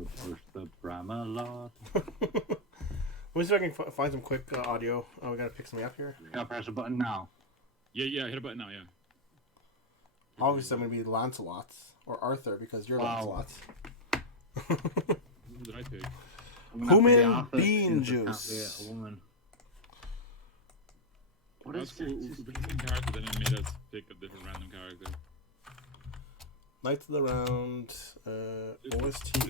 to push the bram a lot. Let me see if I can find some quick audio. Oh, we gotta pick something up here. Gotta press a button now. Yeah, hit a button now, yeah. Obviously, I'm gonna be Lancelot or Arthur because you're Lancelot. Who did I pick? Cumin bean juice. A woman. What That's is cool. this? We picked the same character, then it made us pick a different random character. Knights of the Round, OST.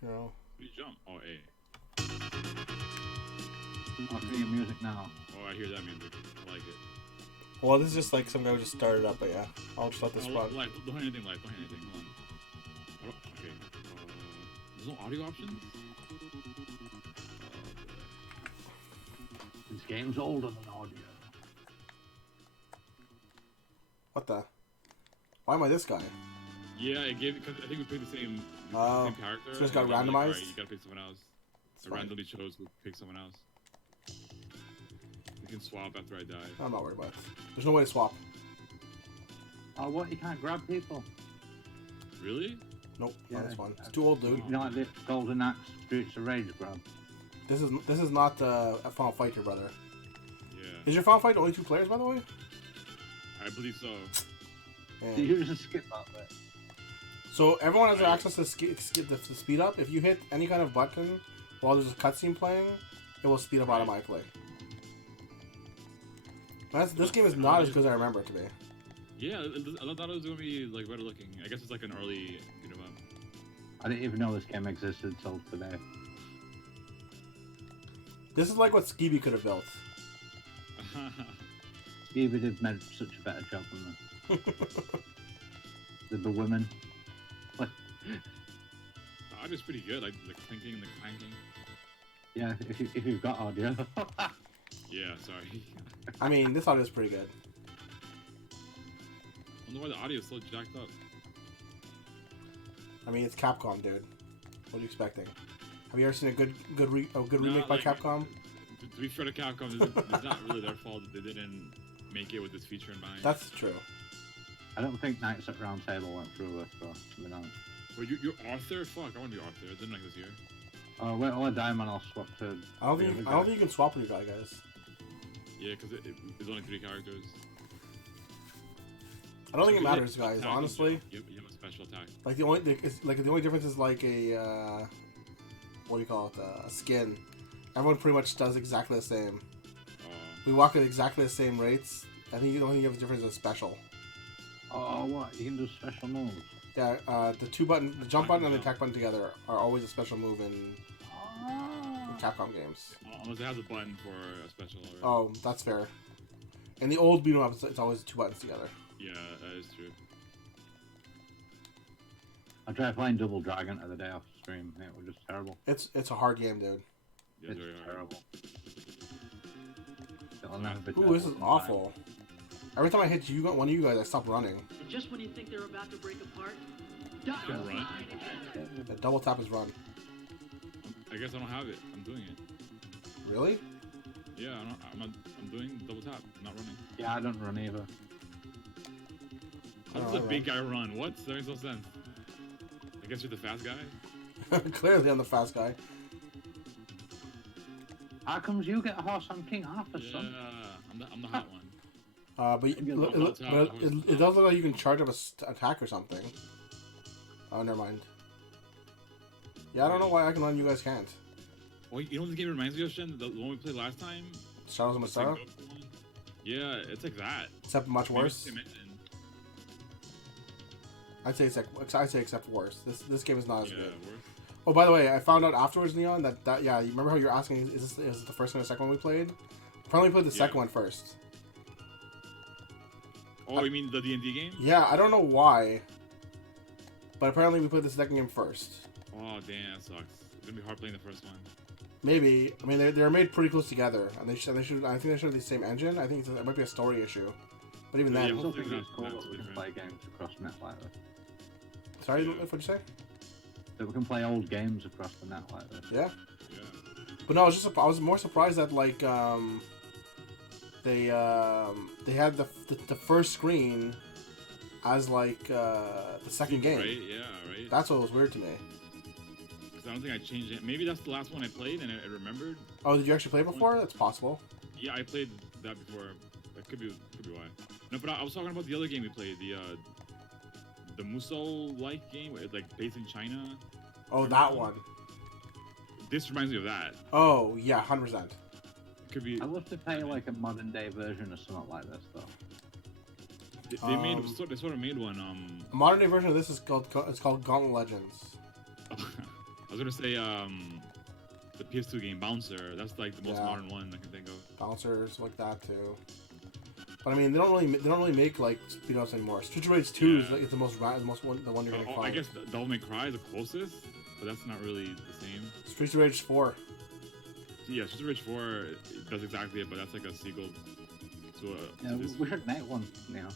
You know. Where do you jump? Oh, A. I'll see your music now. Oh, I hear that music. I like it. Well, this is just like some guy who just started up, but yeah. I'll just let this run. Live. Don't hit anything live. Don't hit anything. Hold on. Okay. There's no audio options? This game's older than audio. What the? Why am I this guy? Yeah, it gave because I think we picked the same character. So it just got and then, randomized? Alright, you gotta pick someone else. It's I fine. randomly chose to pick someone else. We can swap after I die. I'm not worried about it. There's no way to swap. Oh, what? You can't grab people? Really? Nope, Yeah, not this one. It's too old, dude. You know, like this Golden Axe Streets of Rage grab. This is not a Final Fight, your brother. Yeah. Is your Final Fight only 2 players, by the way? I believe so. Man. Do you just skip that bit? So everyone has access to the speed up. If you hit any kind of button while there's a cutscene playing, it will speed up automatically. This game is not as good as I remember it to be. Yeah, I thought it was gonna be like better looking. I guess it's like an early beat 'em up. I didn't even know this game existed till today. This is like what Skeevy could have built. Skeevy did made such a better job than the women. The audio's pretty good, like the clinking and the clanking. Yeah, if you've got audio. Yeah, sorry. I mean, this audio is pretty good. I don't know why the audio is so jacked up. I mean, it's Capcom, dude. What are you expecting? Have you ever seen a good remake by like, Capcom? To be fair to Capcom, it's not really their fault that they didn't make it with this feature in mind. That's true. I don't think Knights at Round Table went through with, to be honest. Wait, you're Arthur? Fuck, I want to be Arthur. I didn't know he was here. Oh, wait, I'll die, man. I'll swap to. I don't think you can swap with your guy, guys. Yeah, because there's only 3 characters. I don't think it matters, guys. Attack, Honestly, you have a special attack. like the only difference is like a what do you call it? A skin. Everyone pretty much does exactly the same. We walk at exactly the same rates. I think the only thing that difference is special. Oh, what? You can do special moves. Yeah, the jump button and the attack button together are always a special move in Capcom games. Unless it has a button for a special. Or... Oh, that's fair. In the old beat 'em ups, it's always 2 buttons together. Yeah, that is true. I tried playing Double Dragon the other day off stream. It was just terrible. It's a hard game, dude. Yeah, It's very hard. terrible. It'll never be Ooh, this is terrible. awful. Every time I hit one of you guys, I stop running. And just when you think they're about to break apart, Can run? The double tap is run. I guess I don't have it. I'm doing it. Really? Yeah, I'm doing double tap. I'm not running. Yeah, I don't run either. How does I a big run. guy run? What? That makes no sense. I guess you're the fast guy? Clearly, I'm the fast guy. How comes you get a horse on King Arthur, Yeah, son? I'm the hot one. But it does look like you can charge up a attack or something. Oh, never mind. Yeah, I don't know why I can run, you guys can't. Well, you know what this game reminds me of, Shen? The one we played last time? Shadows of It's like Masara? Goku one. Yeah, it's like that. Except much Maybe worse. it's the engine. I'd say except worse. This game is not as Yeah, good. worse. Oh, by the way, I found out afterwards, Neon, that yeah, you remember how you were asking, is this the first one or the second one we played? Apparently we played the second one first. Oh, you mean the D&D game? Yeah, I don't know why, but apparently we played the second game first. Oh, damn, that sucks. It's gonna be hard playing the first one. Maybe. I mean, they're made pretty close together, and they should. I think they should have the same engine. I think it might be a story issue, but even Yeah, then. I still think hopefully it's not- cool not that we can different. play games across net like this. Sorry, Yeah. what'd you say? That we can play old games across the net like this. Yeah. Yeah. But no, I was more surprised that like they had the first screen as like the second game. Right? Yeah, right. That's what was weird to me. Because I don't think I changed it. Maybe that's the last one I played and I remembered. Oh, did you actually play before? That's possible. Yeah, I played that before. That could be why. No, but I was talking about the other game we played, the Musou-like game, where it's like based in China. Oh, that one. This reminds me of that. Oh, yeah, 100%. It could be. I'd love to play like a modern day version of something like this though. They sort of made one. A modern day version of this is called Gauntlet Legends. I was gonna say the PS2 game Bouncer. That's like the most modern one I can think of. Bouncers like that too. But I mean, they don't really make like speed ups anymore. Street Rage 2 is like, the one you're gonna find. I guess Devil May Cry is the closest, but that's not really the same. Street Rage 4. Yeah, Street Rage 4 does exactly it, but that's like a sequel to a. Yeah, we should make one. Yeah.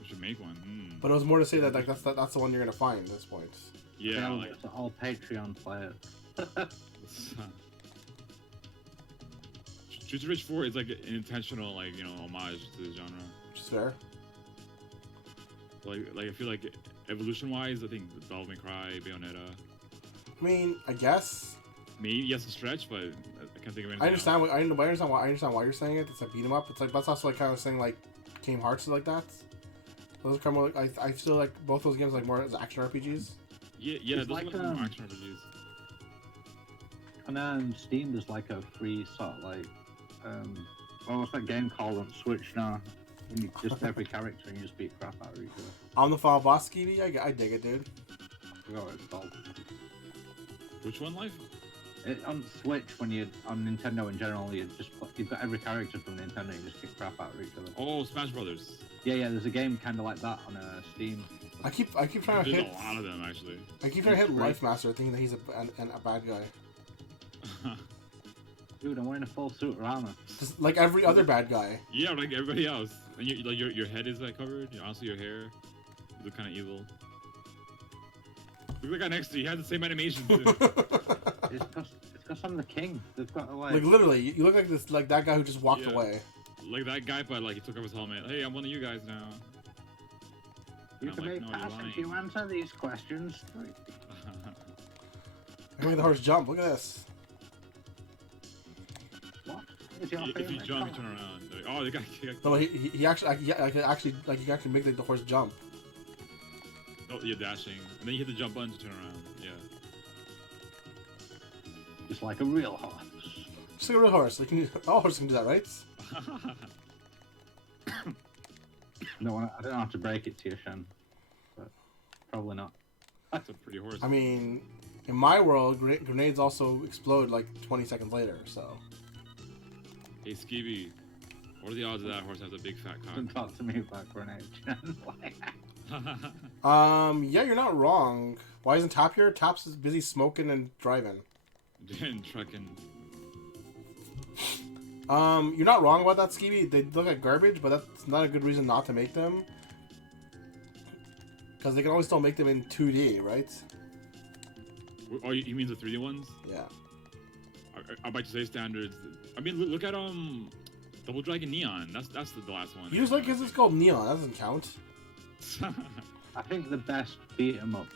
We should make one. But it was more to say that like that's the one you're gonna find at this point. Yeah, like it's all Patreon players. Street Rage 4 is like an intentional, like, you know, homage to the genre. Which is fair. Like I feel like evolution-wise, I think Devil May Cry, Bayonetta. I mean, I guess. Maybe yes, a stretch, but I can't think of anything. I understand why you're saying it. It's a beat 'em up. It's like that's also like kind of saying like Kingdom Hearts is like that. Those are kind of like I feel like both those games like more as action RPGs. Yeah, those like, are more action RPGs. And then Steam there's like a free sort of like what's that game called on Switch now? When you just every character and you just beat crap out of each other. On the Final Boss Skivvy, I dig it, dude. I forgot what it's called. Which one, Life? On Switch, when you on Nintendo in general, you've got every character from Nintendo. You just kick crap out of each other. Oh, Smash Brothers. Yeah. There's a game kind of like that on Steam. I keep trying to There's hit. a lot of them actually. I keep trying to hit Lifemaster, thinking that he's a bad guy. Dude, I'm wearing a full suit of armor. Just like every other bad guy. Yeah, like everybody else. And your head is like covered. Also, your hair. You look kind of evil. Look at the guy next to you. He has the same animation too. It's because I'm the king. They've got like literally, you look like this, like that guy who just walked away. Like that guy, but like he took off his helmet. Hey, I'm one of you guys now. You can make passes. You answer these questions. I make the horse jump. Look at this. What is your If you jump, you turn around. Like, oh, the guy. No, he actually make the horse jump. Oh, you're dashing, and then you hit the jump button to turn around. Yeah. Just like a real horse. Just like a real horse. Like, all horses can do that, right? No, I don't have to break it to you, Shen. But probably not. That's a pretty horse. I mean, in my world, grenades also explode like 20 seconds later, so. Hey, Skibby, what are the odds of that horse has a big fat cock? Don't talk to me about grenades, Shen. Yeah, you're not wrong. Why isn't Tap here? Tap's busy smoking and driving. And trucking. You're not wrong about that, Skibby. They look like garbage, but that's not a good reason not to make them. Because they can always still make them in 2D, right? Oh, you mean the 3D ones? Yeah. I about to say standards. I mean, look at Double Dragon Neon. That's the last one. You just like because it's called Neon. That doesn't count. I think the best beat 'em up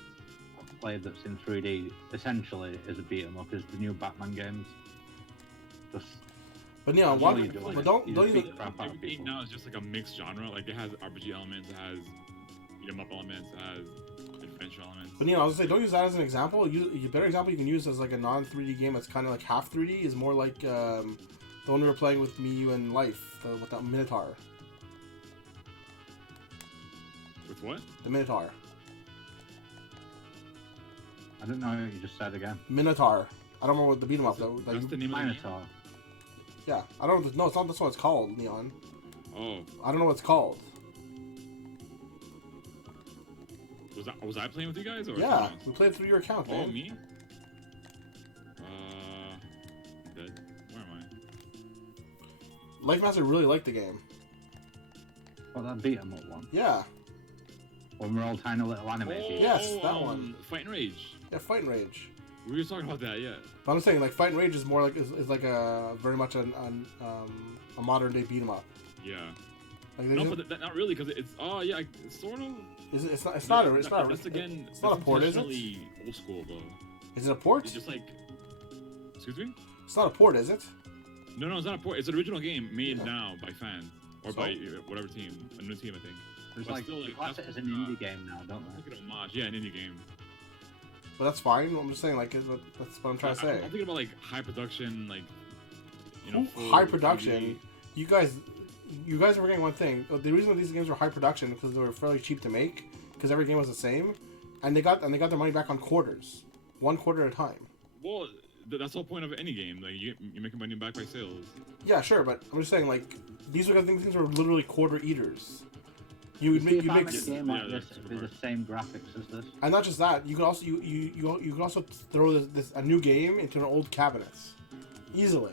play that's in 3D essentially is a beat 'em up is the new Batman games. Just But Neon, all you do is don't you you? just beat crap out of Game people. now is just like a mixed genre. Like it has RPG elements, it has beat 'em up elements, it has adventure elements. But Neon, I was gonna say, don't use that as an example. A better example you can use as like a non-3D game that's kind of like half 3D is more like the one we were playing with me, you, and Life, with that Minotaur. With what? The Minotaur. I don't know what you just said again. Minotaur. I don't remember what the beat 'em up though. That's the name of the game? Minotaur. Yeah, I don't. No, it's not. That's what it's called, Neon. Oh, I don't know what it's called. was I playing with you guys or? Yeah, someone else? we played through your account, Oh, man. me? Dead. Where am I? Lifemaster really liked the game. What, that beat 'em up one? Yeah. When we're all tiny little animated. Oh, Yes, that one. Fight and Rage. Yeah, Fight and Rage. We were talking about that, yeah. But I'm saying like Fight and Rage is more like is like a very much a modern day beat 'em up. Yeah. Like, No, but not really, because it's it's sort of. it's not. That's again. It's not a port, is it? Intentionally old school though. Is it a port? It's just like. Excuse me. It's not a port, is it? No, it's not a port. It's an original game made Yeah. now by fans or So? by whatever team, a new team, I think. There's But like, still, like, class it that's- as an indie game now, don't Like they? an homage, yeah, an indie game. But that's fine. I'm just saying, like, that's what I'm trying to say. I'm thinking about like high production, like full High production. 3D. You guys are forgetting one thing. The reason that these games were high production because they were fairly cheap to make, because every game was the same, and they got their money back on quarters, 1 quarter at a time. Well, that's the whole point of any game. Like you're making money back by sales. Yeah, sure, but I'm just saying, like, these things were literally quarter eaters. You would See, make if I you make make, a game like Yeah, this, that's it'd be the super same graphics as this. and not just that. You could also you could also throw a new game into an old cabinets, easily.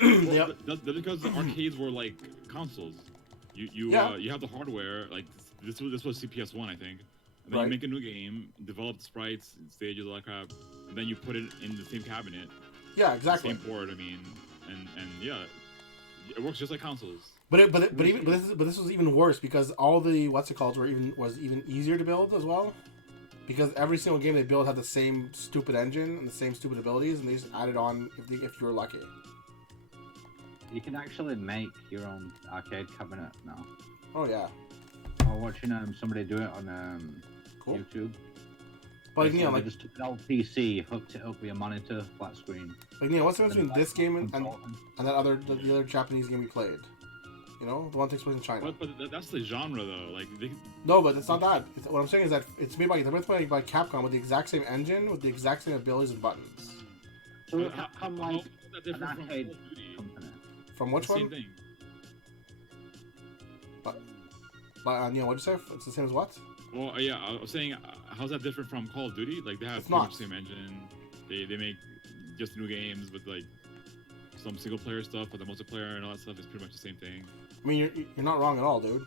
Well, that's because the arcades were like consoles. You have the hardware. Like this was CPS1, I think. And then Right. you make a new game, develop the sprites, stages, all that crap, and then you put it in the same cabinet, Yeah, exactly. same board. I mean, and yeah, it works just like consoles. But this was even worse because all the was even easier to build as well, because every single game they built had the same stupid engine and the same stupid abilities, and they just added on if you were lucky. You can actually make your own arcade cabinet now. Oh yeah, I was watching somebody do it on cool. YouTube. But like, Basically, Neil, they like, just took an old PC, hooked it up with a monitor, flat screen. what's the difference between this game and control. the other Japanese game we played? You know, the one that takes place in China. But that's the genre though. Like No, but it's not that. What I'm saying is that it's made by Capcom with the exact same engine, with the exact same abilities and buttons. So how come how like is that an different from arcade Call of Duty? company? From which The same one? thing. Neil, what'd you say? It's the same as what? Well, yeah, I was saying, how's that different from Call of Duty? Like they have It's pretty not. much the same engine. They make just new games with like some single player stuff, but the multiplayer and all that stuff is pretty much the same thing. I mean, you're not wrong at all, dude.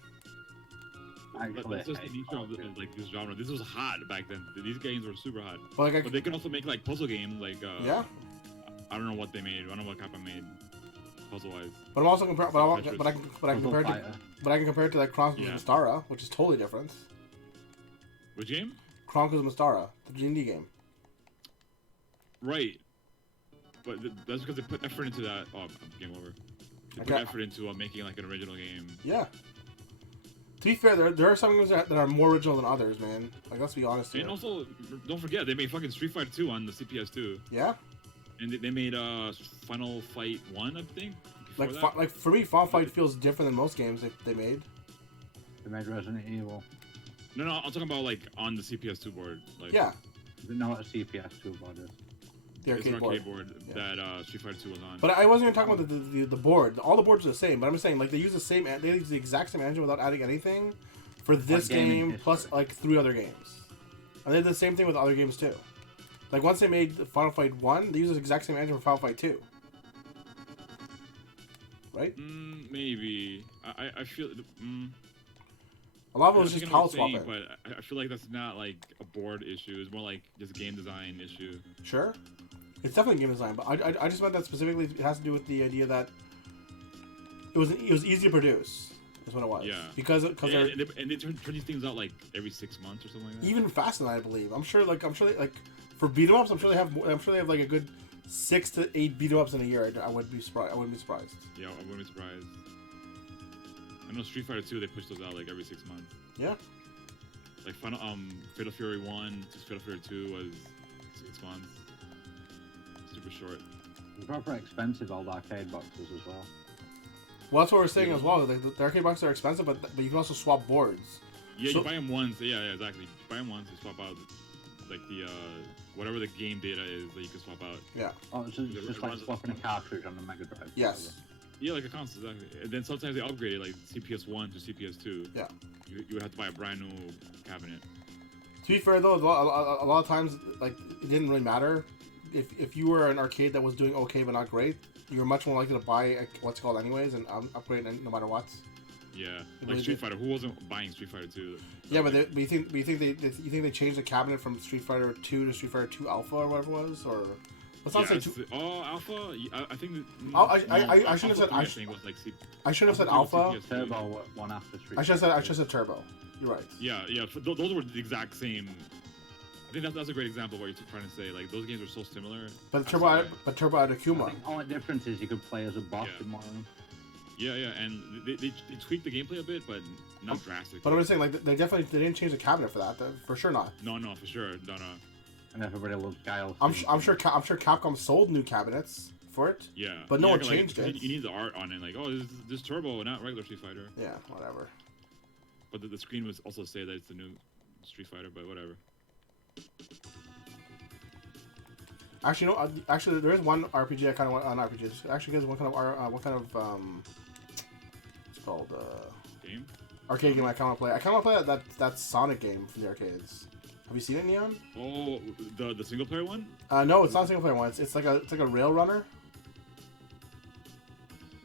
But Actually, that's just the nature of like this genre. This was hot back then. These games were super hot. But like, But they can also make like puzzle games. Like yeah. I don't know what they made. I don't know what Capcom made, puzzle wise. But I'm also compare. But I can Puzzle compare it to. Fighter. But I can compare it to like Chronicles Yeah. of Mystara, which is totally different. Which game? Chronicles of Mystara, the D&D game. Right. But that's because they put effort into that. Oh, game over. They put Okay. effort into making like an original game. Yeah. To be fair, there are some games that are more original than others, man. Like, let's be honest here. And also, don't forget, they made fucking Street Fighter 2 on the CPS 2. Yeah. And they made Final Fight 1, I think. before Like, that. like for me, Final Fight feels different than most games they made. They made Resident Evil. No, I'm talking about like on the CPS 2 board. Like, Yeah. They know what a CPS2 board is. The it's an arcade arcade board. board Yeah. that Street Fighter 2 was on. But I wasn't even talking about the board. All the boards are the same. But I'm just saying, like, they use the exact same engine without adding anything for this Like gaming game plus history. like 3 other games. And they did the same thing with other games too. Like once they made Final Fight 1, they used the exact same engine for Final Fight 2. Right? Maybe. I feel. A lot of it I was was just thinking what tile you're saying, swapping. but I feel like that's not like a board issue. It's more like just a game design issue. Sure. It's definitely game design, but I just meant that specifically it has to do with the idea that it was easy to produce. Is what it was. Yeah. Because And, they're they turn these things out like every 6 months or something like that. even faster than I believe. I'm sure they, for beat 'em ups, I'm sure they have like a good 6 to 8 beat 'em ups in a year. I wouldn't be surprised. Yeah, I wouldn't be surprised. I know Street Fighter 2, they push those out like every 6 months. Yeah. Like Fatal Fury 1 to Fatal Fury 2 was 6 months. Super short. They're proper expensive old arcade boxes as well. Well, that's what we're saying as well. Like, the arcade boxes are expensive, but you can also swap boards. Yeah, So- you buy them once. Yeah, exactly. You buy them once, you swap out like the whatever the game data is that you can swap out. Yeah. Oh, so it's It just like runs- swapping a cartridge on the Mega Drive. or Yes. whatever. Yeah, like a console, exactly. And then sometimes they upgrade it, like CPS 1 to CPS 2. Yeah. You would have to buy a brand new cabinet. To be fair though, a lot of times like it didn't really matter if you were an arcade that was doing okay but not great. You're much more likely to buy what's it called anyways and upgrade no matter what. Yeah, It like really Street did. Fighter. Who wasn't buying Street Fighter 2? Yeah, but you think they changed the cabinet from Street Fighter 2 to Street Fighter 2 Alpha or whatever it was, or Let's not say it's two. oh, Alpha. I think. Oh, I should have said. I think was like I should have said Alpha Alpha. PS2. Turbo one after Street. I should have said Turbo. You're right. Yeah. Those were the exact same. I think that's a great example of what you're trying to say. Like those games were so similar. But Turbo had I Akuma. think all the difference is you could play as a boss Yeah. in one of them. Yeah, and they tweaked the gameplay a bit, but not drastically. But I'm just saying, like they didn't change the cabinet for that. For sure not. No, for sure, no. And everybody loves Guile. I'm sure Capcom sold new cabinets for it. Yeah. But no yeah, one like, changed it. You need the art on it, like, oh, this Turbo, not regular Street Fighter. Yeah, whatever. But the screen would also say that it's the new Street Fighter, but whatever. Actually, no. Actually, there is one RPG I kind of want. Not RPG. Actually, there's one kind of it's called Game? arcade game I kind of play. I kind of want to play that Sonic game from the arcades. Have you seen it, Neon? Oh, the single player one? No, it's not a single player one. It's like a rail runner.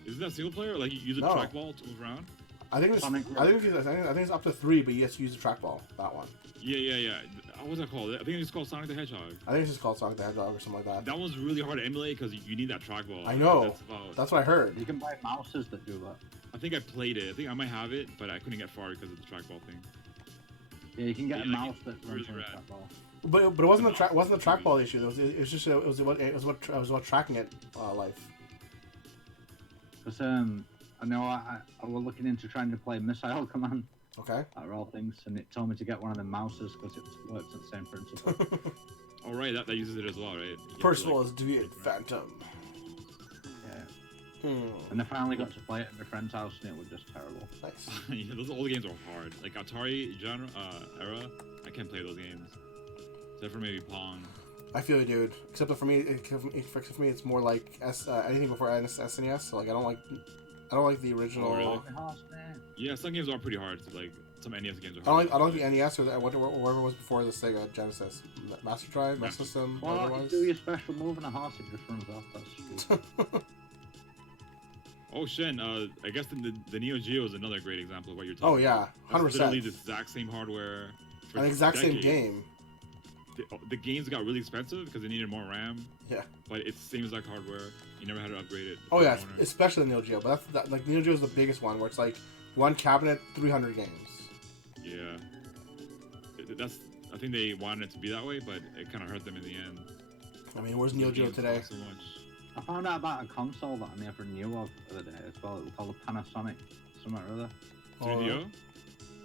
Isn't that single player? Like you use a No. trackball to move around? I think it's up to 3, but you have to use the trackball. That one. Yeah. What's that called? I think it's called Sonic the Hedgehog. I think it's just called Sonic the Hedgehog or something like that. That one's really hard to emulate because you need that trackball. I know. That's what I heard. You can buy mouses that do that. I think I played it. I think I might have it, but I couldn't get far because of the trackball thing. Yeah, you can get a Yeah, mouse that really runs on a rad. trackball. But it wasn't the trackball issue. It was about tracking it life. Because I know I was looking into trying to play Missile Command. Okay. That were all things, and it told me to get one of the mouses because it works at the same principle. Oh right, that uses it as well, right? First of all, is Deviate Phantom. Yeah. And I finally got to play it at my friend's house, and it was just terrible. Nice. Yeah, those old games are hard. Like Atari genre era, I can't play those games. Except for maybe Pong. I feel you, dude. Except that for me, it's more like anything before SNES. So like I don't like the original. Oh, really? Oh, Yeah, some games are pretty hard. Like some NES games are hard. I don't like the NES or whatever was before the Sega Genesis. Master Drive, Master System, Well, whatever it you was. do your special move and a horse, it just runs off. That's stupid. Oh, Shen, I guess the Neo Geo is another great example of what you're talking Oh yeah, about. 100%. That's literally the exact same hardware. For An exact same decades. game. The games got really expensive because they needed more RAM. Yeah. But it's the same exact hardware. You never had to upgrade it. Oh yeah, Owner. especially the Neo Geo. But like Neo Geo is the biggest one, where it's like one cabinet, 300 games. Yeah. I think they wanted it to be that way, but it kind of hurt them in the end. I mean, where's Neo Geo Games today? cost so much. I found out about a console that I never knew of the other day as well. It was called a Panasonic, something or other. 3DO?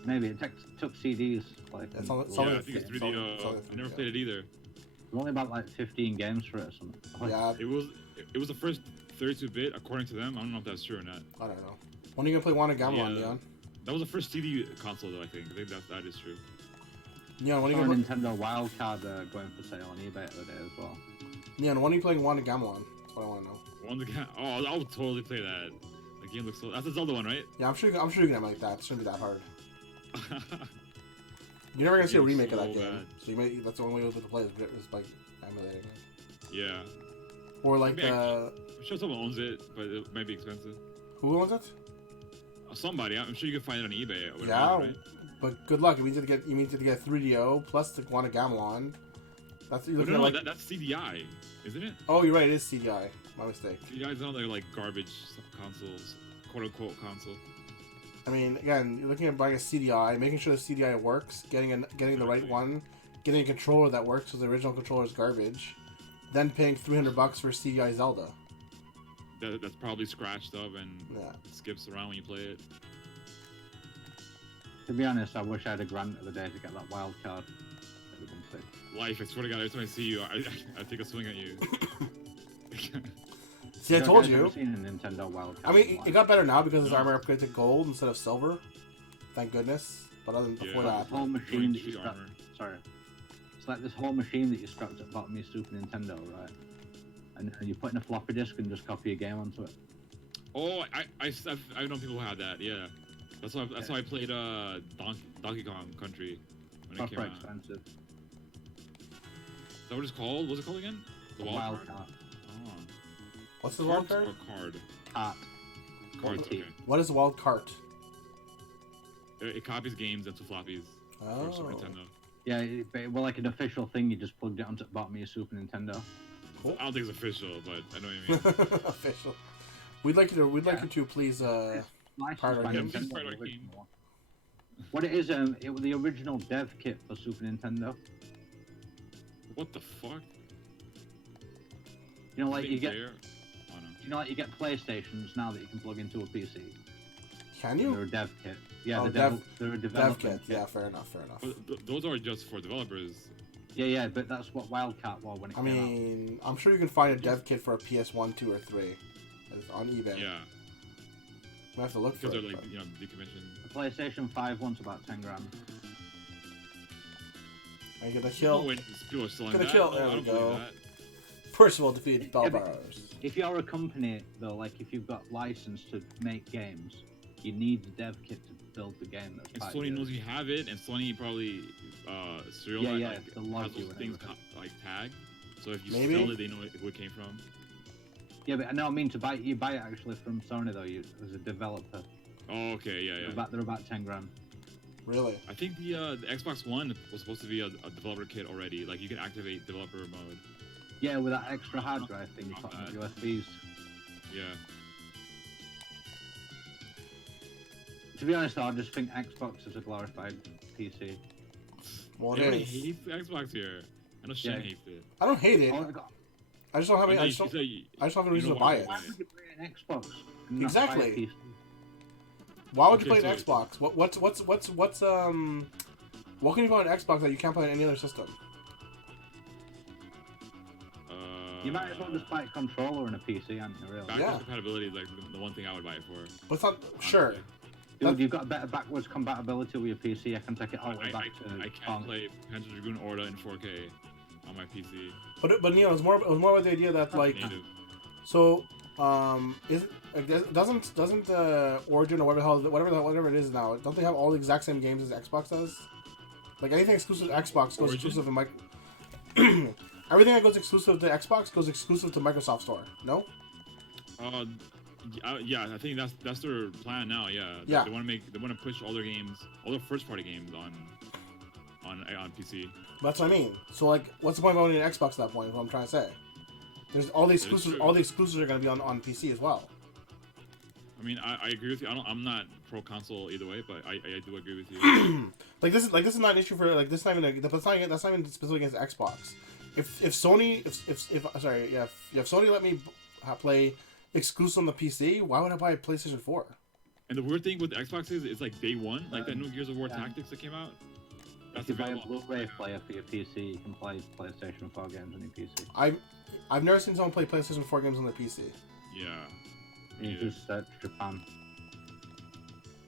Maybe it took CDs. Like, It's all- it's Yeah, all I the- think it's it's all- 3DO. it's all the I never 3DO. played it either. There's only about like 15 games for it or something. Yeah, It was the first 32-bit, according to them. I don't know if that's true or not. I don't know. When are you gonna play Wanda Gamelon, Yeah. Neon? That was the first CD console, though, I think. I think that is true. Neon, when are Saw you a gonna Nintendo Wildcard going for sale on eBay the other day as well. Neon, when are you playing Wanda Gamelon? That's what I want to know. I would totally play that. The game looks so... That's the Zelda one, right? Yeah, I'm sure you can emulate that. It shouldn't be that hard. You're never gonna see a Game's remake of so that game, bad. so that's the only way to play is by emulating it. Yeah. Or like Maybe the I'm sure someone owns it, but it might be expensive. who owns it? Somebody. I'm sure you can find it on eBay. Or whatever, Yeah, right? but good luck. You need to get 3DO plus the Wanda Gamelon. That's you're Oh, looking no, at like. that's CDI, isn't it? Oh, you're right. It is CDI. My mistake. CDI is another like garbage consoles, quote unquote console. I mean, again, you're looking at buying a CDI, making sure the CDI works, getting the right one, getting a controller that works because the original controller is garbage, then paying $300 for a CDI Zelda. That's probably scratched up and Yeah. skips around when you play it. To be honest, I wish I had a grant of the day to get that wild card. It would have been sick. Life, I swear to God, every time I see you, I take a swing at you. See, I You told guys ever you. seen a Nintendo wild I card mean, online? it got better now because his armor upgraded to gold instead of silver. Thank goodness. But other than before Yeah. that, This whole machine that you Street strapped. armor. Sorry. It's like this whole machine that you strapped at the bottom of your Super Nintendo, right? And you put in a floppy disk and just copy a game onto it. Oh, I know people who had that. Yeah, that's why I played Donkey Kong Country when it Proper came out. expensive. Is that what it's called? What's it called again? The Wild wild card. card. Oh. what's the wild Card card? or card? Cart. Cards. T. Okay. What is a wild cart? It copies games into floppies for Super Oh. Nintendo. Yeah, well, like an official thing, you just plugged it onto the bottom of your Super Nintendo. Cool. I don't think it's official, but I know what you mean. Official. We'd like you to please Licensed Part of by the game. Nintendo, Part of the the game. original one. What it is, it was the original dev kit for Super Nintendo. What the fuck? You know, like you get, There? Oh, no. you know, like you get PlayStations now that you can plug into a PC. Can They're you? a dev kit. Yeah, Oh, they're a Dev development kit. Yeah, fair enough. But those are just for developers. Yeah, but that's what Wildcat was when it I came out. mean, I'm sure you can find a dev kit for a PS1, 2, or 3 on eBay. Yeah. We have to look for Because it. they're like, but- you know, decommissioned. The PlayStation 5 one's about 10 grand. I get the Oh, kill. wait, people are selling Get a that? kill, No, there I we don't go. believe that. Percival defeated Yeah, but- Belbars. If you're a company, though, like if you've got license to make games, you need the dev kit to build the game. That's And part Sony of knows it. you have it, and Sony probably serial Yeah, like, they'll log has you those and things everything. like tagged. So if you Maybe. sell it, they know who it came from. Yeah, but I know. I mean, you buy it actually from Sony though. You as a developer. Oh, okay, yeah. They're about 10 grand. Really? I think the Xbox One was supposed to be a developer kit already. Like you can activate developer mode. Yeah, with that extra hard drive thing you put on the USBs. Yeah. To be honest, though, I just think Xbox is a glorified PC. Well, it Everybody is. hates the Xbox here. I know Shane Yeah. hates it. I don't hate it. Oh, I got- I just don't have I any. know I you just don't, say you- I just don't have a you reason don't to buy want it. to Why would you play an Xbox? and not Exactly. buy a PC? Why would you Okay, play an so- Xbox? What can you play on Xbox that you can't play on any other system? You might as well just buy a controller and a PC, aren't you, really? Backwards Yeah. compatibility is like the one thing I would buy it for. But it's not sure. honestly. Dude, you've got better backwards compatibility with your PC. I can take it all the way back to I can't Pong. play Panzer Dragoon Orta in 4K on my PC. But Neil, it was more about the idea that like Native. so is I guess, doesn't Origin or whatever it is now, don't they have all the exact same games as Xbox does? Like anything exclusive to Xbox goes Origin? exclusive to everything that goes exclusive to Xbox goes exclusive to Microsoft Store. No? Yeah, I think that's their plan now. Yeah. Yeah. They want to push all their games, all their first party games on PC. That's what I mean. So like, what's the point of owning an Xbox at that point? Is what I'm trying to say. There's all the is exclusives. true. All the exclusives are going to be on PC as well. I mean, I agree with you. I'm not pro console either way, but I do agree with you. Like this is not an issue for like this. Is not even that's not even specifically against Xbox. If Sony if Sony let me play exclusive on the PC, why would I buy a PlayStation 4? And the weird thing with Xbox is it's like day one, like that new Gears of War yeah. Tactics that came out. If you buy a available. Blu-ray player for your PC, you can play PlayStation 4 games on your PC. I've never seen someone play PlayStation 4 games on their PC. Yeah. You Yeah. just search Japan.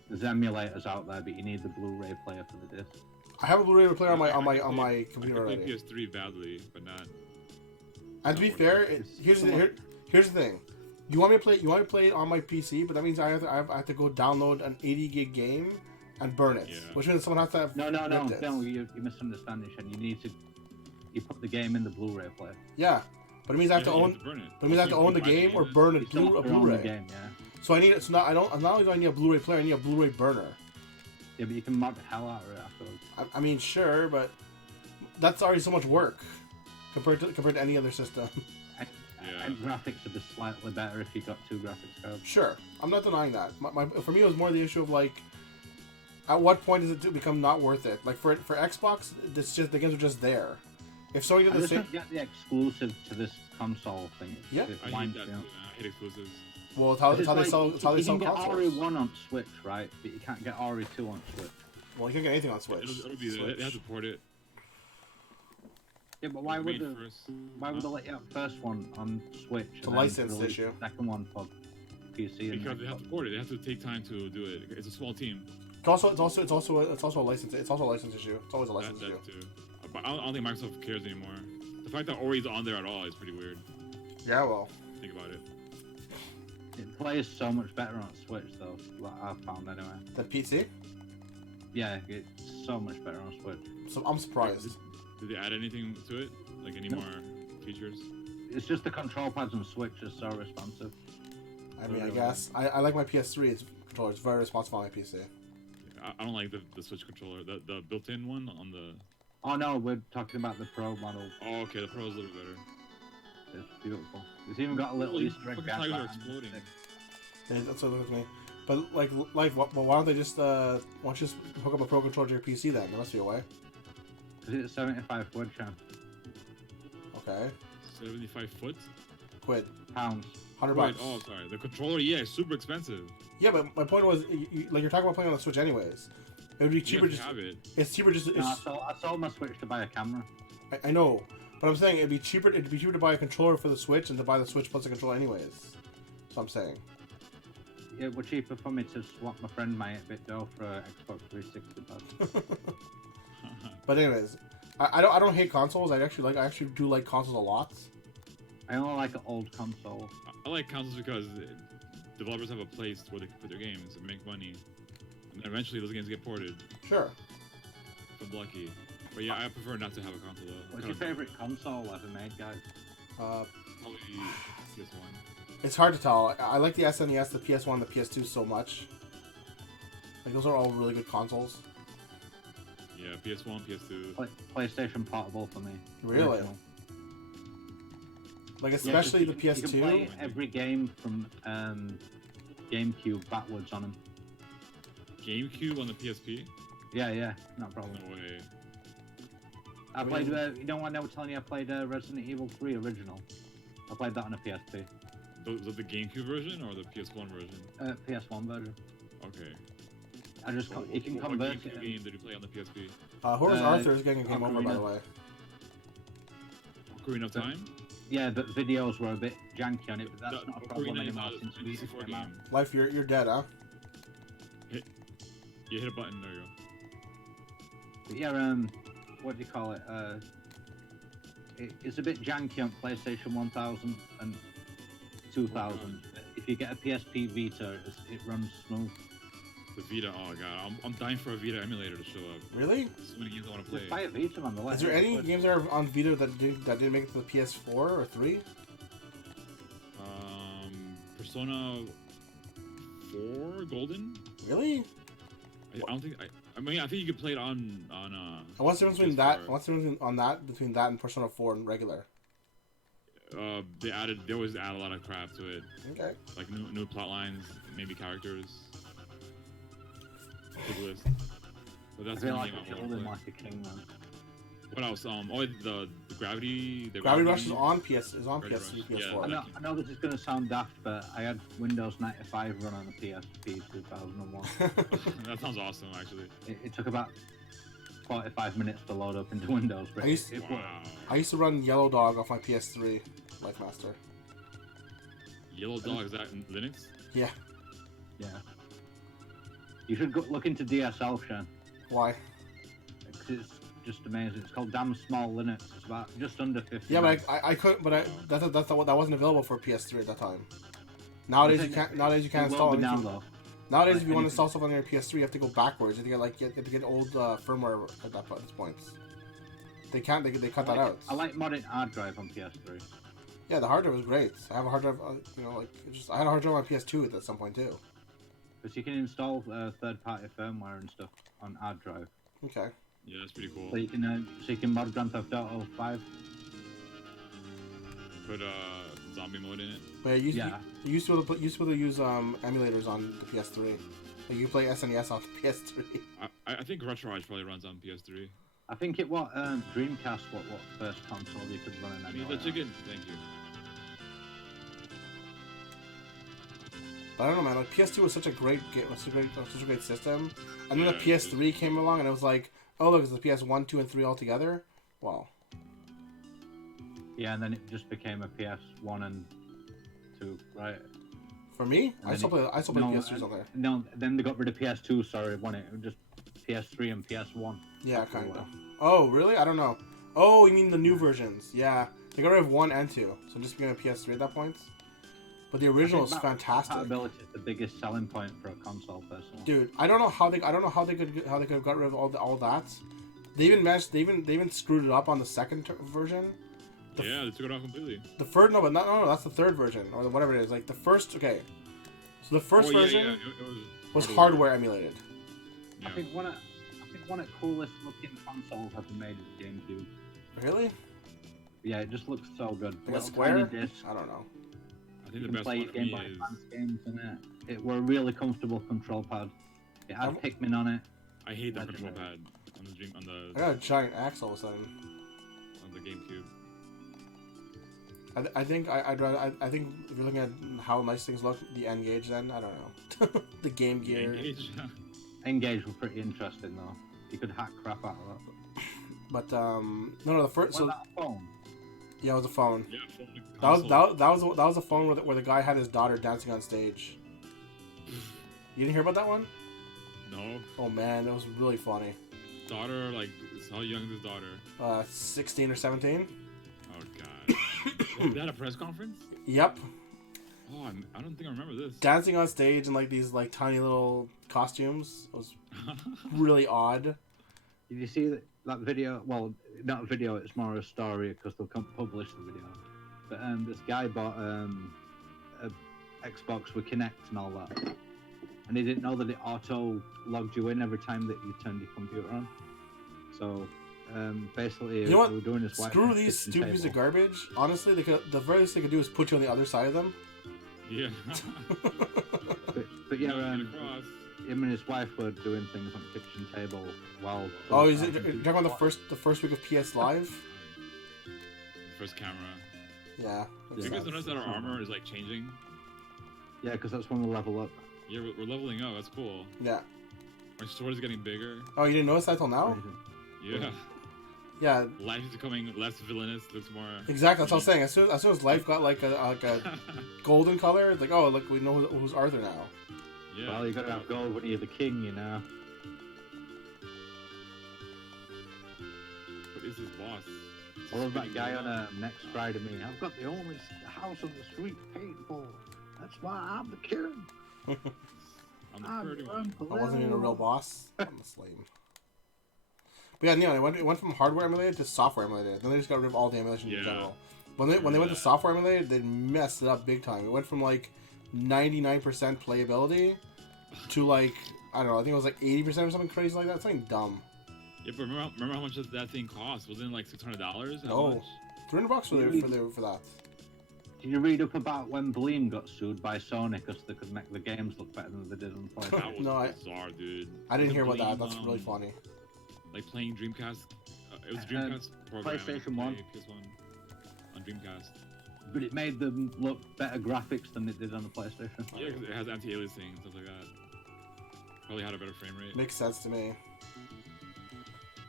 There's emulators out there, but you need the Blu-ray player for the disc. I have a Blu-ray player on my I computer can play already. PS3 badly, but not. And to be fair, here's the thing. You want me to play it on my PC, but that means I have to go download an 80 gig game and burn it, Yeah. which means someone has to have No, ripped it. you misunderstand, Shen. You put the game in the Blu-ray player. Yeah, but it means I have to Yeah, you own. burn it. But it means I have to own the game or burn You still a have to own the Blu-ray. game, yeah. So I need it. So not only do I need a Blu-ray player, I need a Blu-ray burner. Yeah, but you can mod the hell out of it afterwards. I mean, sure, but that's already so much work compared to any other system. Yeah. And graphics would be slightly better if you got 2 graphics cards. Sure, I'm not denying that. For me, it was more the issue of like, at what point does it become not worth it? Like for Xbox, it's just the games are just there. If Sony I did the just same, don't get the exclusive to this console thing. Yeah. It I winds hate that me too. up. I hate exclusives. well, it's how It's they like, sell you can get consoles. RE1 on Switch, right? But you can't get RE2 on Switch. Well, you can't get anything on Switch. It'll be there. They have to port it. Yeah, but why would Made they? first. Why would they let you have first one on Switch? It's a and then license release issue. the second one for PC. and Because they have to port it. They have to take time to do it. It's a small team. It's also a license. It's also a license issue. It's always a license issue. That too. But I don't think Microsoft cares anymore. The fact that Ori's on there at all is pretty weird. Yeah, well, Think about it. It plays so much better on Switch, though. Like I've found anyway. the PC. Yeah, it's so much better on Switch. So I'm surprised. Did they add anything to it? Like any No. more features? It's just the control pads on Switch are so responsive. I mean, I guess I like my PS3 controller. It's very responsive on my PC. I don't like the Switch controller. The built-in one on the. Oh no, we're talking about the Pro model. Oh, okay. The Pro is a little better. It's beautiful. It's even got a little Holy Easter egg fucking gas tigers are light. exploding. Yeah, that's what it looks at me. But like, why don't they just why don't you just hook up a pro controller to your PC then? There must be a way. Is it 75 quid, Sean? Okay. 75 foot? Quid. Pounds. $100 Wait, bucks. oh, sorry. The controller, yeah, it's super expensive. Yeah, but my point was, like you're talking about playing on the Switch anyways. It would be cheaper You just. have it. It's cheaper just. It's, No, I sold my Switch to buy a camera. I know, but I'm saying it'd be cheaper. It'd be cheaper to buy a controller for the Switch and to buy the Switch plus a controller anyways. That's what I'm saying. It would cheaper for me to swap my friend my 8-bit dough for a Xbox 360 pad. But anyways, I don't hate consoles. I actually do like consoles a lot. I only like an old console. I like consoles because developers have a place where they can put their games and make money. And then eventually those games get ported, Sure. if I'm lucky. But yeah, I prefer not to have a console though. What's your favorite console ever made, guys? Probably PS1. It's hard to tell. I like the SNES, the PS1, the PS2 so much. Like those are all really good consoles. Yeah, PS1, PS2. PlayStation Portable for me. Really? Original. Like especially the PS2. You can play every game from GameCube backwards on them. GameCube on the PSP? Yeah, no problem. No way. I played, you know what I was telling you, I played Resident Evil 3 original. I played that on a PSP. Was it the GameCube version or the PS1 version? PS1 version. Okay. I just, you can What convert GameCube it. game did you play on the PSP? Whoever's Arthur is getting a game over, by Ocarina. the way. Ocarina of Time? Yeah, but videos were a bit janky on it, but that's not a problem Ocarina anymore is since a we 64 came out. game. Life, you're dead, huh? You hit a button, there you go. But yeah, what do you call it? It's a bit janky on PlayStation 1000 and 2000. If you get a PSP Vita, it runs smooth. The Vita, oh god, I'm dying for a Vita emulator to show up. Really? So many games I want to play. Just buy a Vita, man. Is there any games that are on Vita that didn't make it to the PS4 or 3? Persona 4 Golden? Really? I don't think I mean I think you could play it on And what's the difference between PS4. that? What's the difference on that between that and Persona 4 and regular? They always add a lot of crap to it, Okay. like new plot lines, maybe characters. Big list. But I that's the feel only like game I I killed want him to like a king, man. play. What else? The Gravity. The Gravity Rush is on PS3, Gravity PS3, Rush, yeah. PS4. I know this is going to sound daft, but I had Windows 95 run on the PSP 2001. That sounds awesome, actually. It took about 45 minutes to load up into Windows, but I used- it Wow. I used to run Yellow Dog off my PS3, Lifemaster. Yellow Dog, is that in Linux? Yeah. yeah. You should look into DSL, Sean. Why? 'Cause it's just amazing. It's called Damn Small Linux. It's about just under 50. Yeah, but I couldn't. But that wasn't available for PS3 at that time. Nowadays you can't. Nowadays you can't It install will be now, anything. though. Nowadays, if Like you want to anything. install stuff on your PS3, you have to go backwards. You have to get old firmware at this point. They can't. They cut that out. I like modding hard drive on PS3. Yeah, the hard drive was great. I have a hard drive. I had a hard drive on PS2 at some point too. Because you can install third-party firmware and stuff on hard drive. Okay. Yeah, that's pretty cool. So you can mod Grand Theft Auto 5. Put zombie mode in it. But Yeah. you used to be able to use emulators on the PS3. Like you play SNES off the PS3. I think Retro Edge probably runs on PS3. I think it was Dreamcast. What first console you could run in I mean, anyway. the chicken. Thank you. But I don't know, man. Like PS2 was such a great game, such a great system. And then the Yeah, PS3 came along, and it was like, oh look, it's the PS1, 2, and 3 all together. Wow. Yeah, and then it just became a PS1 and 2, right? For me, And I then still play PS3s on there. No, then they got rid of PS2. Sorry, wasn't it? It was just PS3 and PS1. Yeah, After a kind of. while. Oh, really? I don't know. Oh, you mean the new versions? Yeah, they got rid of 1 and 2, so it just became a PS3 at that point. But the original is fantastic, Compatibility is the biggest selling point for a console, personally. dude. I don't know how they could have got rid of all that. They even screwed it up on the second version. Yeah, they took it off completely. The third, no, that's the third version or whatever it is. Like the first, okay. So the first version It was hardware emulated. Yeah. I think one of the coolest looking consoles ever made is GameCube. Really? Yeah, it just looks so good. Like a Little square? tiny disc. I don't know. I think You the can best play part for Game me Boy is Advance games in it. It were a really comfortable control pad. It had I'm- Pikmin on it. I hate the Legendary. control pad on the dream I got a giant axe all of a sudden. on the GameCube. I think I'd rather. I think if you're looking at how nice things look, the N-Gage then, I don't know. The Game The Gear. Engage. Engage were pretty interesting though. You could hack crap out of that. But no, the first. Was So that a phone? yeah, it was a phone. Yeah, phone That was a phone where the guy had his daughter dancing on stage. You didn't hear about that one? No. Oh man, it was really funny. Daughter, like, how young is his daughter? 16 or 17. Oh god. Was that a press conference? Yep, Oh, I don't think I remember this. dancing on stage in like these like tiny little costumes. It was really odd. Did you see that video? Well, not a video. It's more a story because they'll publish the video. But this guy bought a Xbox with Kinect and all that, and he didn't know that it auto logged you in every time that you turned your computer on. So basically, You know what? we were doing this. Screw these stupid pieces of garbage. Honestly, the very least they could do is put you on the other side of them. Yeah. But yeah, Get across. him and his wife were doing things on the kitchen table while. Oh, is it? You're talking about the first week of PS Live? First camera. Yeah. You guys notice that our armor is like changing? Yeah, because that's when we level up. Yeah, we're leveling up. That's cool. Yeah. My sword is getting bigger. Oh, you didn't notice that till now? Yeah. Yeah. Life is becoming less villainous. Looks more. Exactly. That's what I was saying. As soon as life got like a golden color, it's like, oh, look, we know who's Arthur now. Yeah. Well, you gotta have gold when you're the king, you know. What is this boss? I love that guy on Next Friday Me. I've got the only house on the street paid for. That's why I'm the king. I'm the I'm pretty the one. I wasn't even a real boss. I'm a slave. But yeah, Neon, it went from hardware emulated to software emulated. Then they just got rid of all the emulation in Yeah. general. When they went to software emulated, they messed it up big time. It went from like 99% playability to like, I don't know, I think it was like 80% or something crazy like that. Something dumb. Yeah, but remember how much that thing cost? Wasn't it like $600? No. $300 for that. Did you read up about when Bleem got sued by Sony because they could make the games look better than they did on PlayStation? That was No, bizarre, dude. I didn't hear about Bleem, that. That's really funny. Like playing Dreamcast. It was Dreamcast program. PlayStation 1. PS1 on Dreamcast. But it made them look better graphics than it did on the PlayStation. Yeah, because it has anti-aliasing and stuff like that. Probably had a better frame rate. Makes sense to me.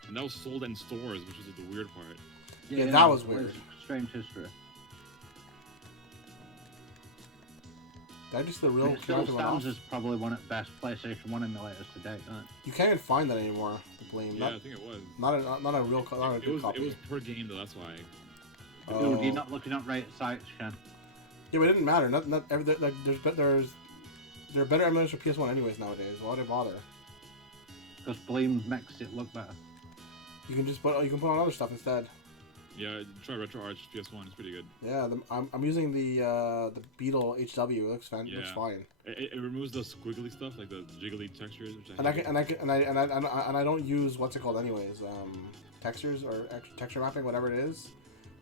And that was sold in stores, which is the weird part. Yeah, that was it weird. Strange history. That just the real It still character went off. sounds as probably one of the best PlayStation 1 emulators to date, doesn't it? You can't even find that anymore. The Bleem. Yeah, I think it was. Not a real, not a It good was, copy. it was per game though, that's why. Oh. Dude, you're not looking at right sites, Shan. Yeah, but it didn't matter. Not every, like there are better emulators for PS1 anyways nowadays. Why do they bother? Because Bleem makes it look better. You can put on other stuff instead. Yeah, try RetroArch PS1, it's pretty good. Yeah, I'm using the Beetle HW. It looks looks Yeah. fine. It removes the squiggly stuff, like the jiggly textures, which And I don't use what's it called anyways. Textures or texture mapping, whatever it is.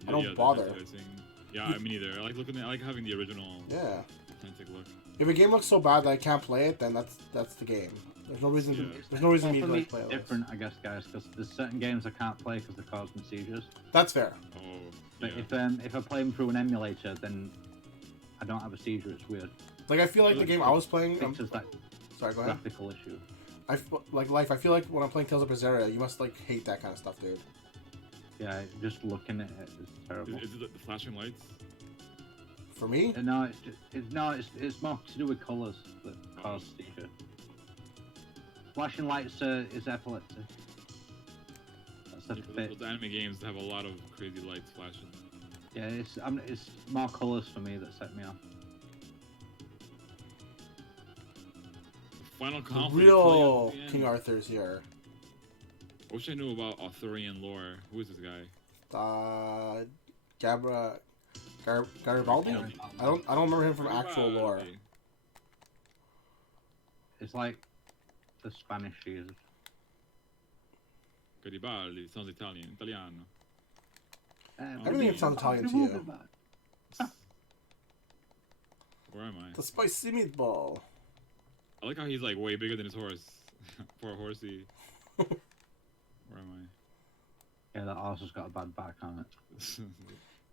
I don't bother. Yeah, I mean either. I like having the original Yeah. authentic look. If a game looks so bad that I can't play it, then that's the game. There's no reason. Yeah. There's no reason Well, for for me me, to play it's it. different, I guess, guys, because there's certain games I can't play because they're causing seizures. That's fair. Oh, But yeah. if I play them through an emulator, then I don't have a seizure. It's weird. Like I feel like the game I was playing. Fixes that Sorry, go ahead. graphical issue. Like life. I feel like when I'm playing Tales of Berseria, you must like hate that kind of stuff, dude. Yeah, just looking at it is terrible. Is it the flashing lights? For me, No, it's more to do with colours that cause seizure. Flashing lights is epilepsy. That's a bit. Those anime games have a lot of crazy lights flashing. Yeah, it's more colours for me that set me off. Final the conflict. real at the end. King Arthur's here. I wish I knew about Arthurian lore. Who is this guy? Garibaldi? I don't remember him from actual lore. Garibaldi. It's like the Spanish Jesus. Garibaldi sounds Italiano. Everything sounds Italian to you. Where am I? The spicy meatball. I like how he's like way bigger than his horse. Poor horsey. Where am Yeah, that horse has got a bad back on it. I?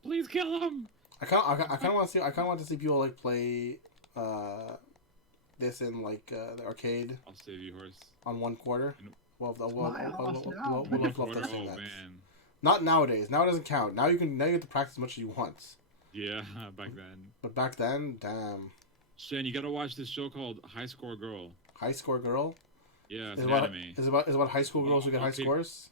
Please kill him! I kind of want to see. I kind of want to see people like play this in like the arcade I'll save you, horse. on 1 quarter. We'll love Quarter? to see Oh that. man. Not nowadays. Now it doesn't count. Now you get to practice as much as you want. Yeah, back then. But back then, damn. Shen, you gotta watch this show called High Score Girl. High score girl. Yeah, it's Is an about anime. is about high school girls who get high arcade- scores.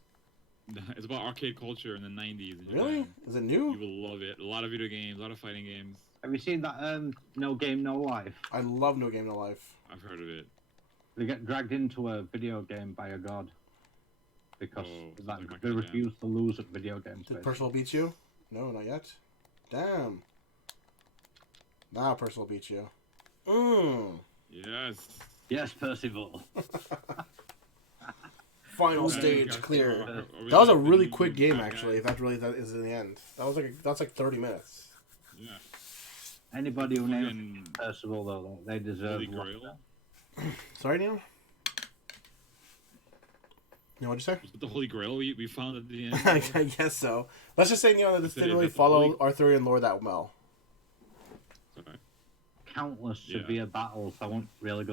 It's about arcade culture in the 90s. In Really? Japan. Is it You new? will love it. A lot of video games, a lot of fighting games. Have you seen that No Game No Life? I love No Game No Life. I've heard of it. They get dragged into a video game by a god because Oh, like, like my they goddamn. refuse to lose at video games. Did basically. Percival beat you? No, not yet. Damn. Now Percival beat you. Mmm. Yes. Yes, Percival. Final Yeah, stage guys, clear. are we That was a like the really new quick game, bad actually. If guys? that is in the end. That's like 30 minutes. Yeah. Anybody who names Fucking Percival, though, they deserve Holy one. Grail. Sorry, Neil. You know what'd you say? Was it the Holy Grail we found at the end? I guess so. Let's just say, Neil, that this Is it- didn't is really it the follow Holy- Arthurian lore that well. Sorry. Countless Yeah. severe battles. I won't really go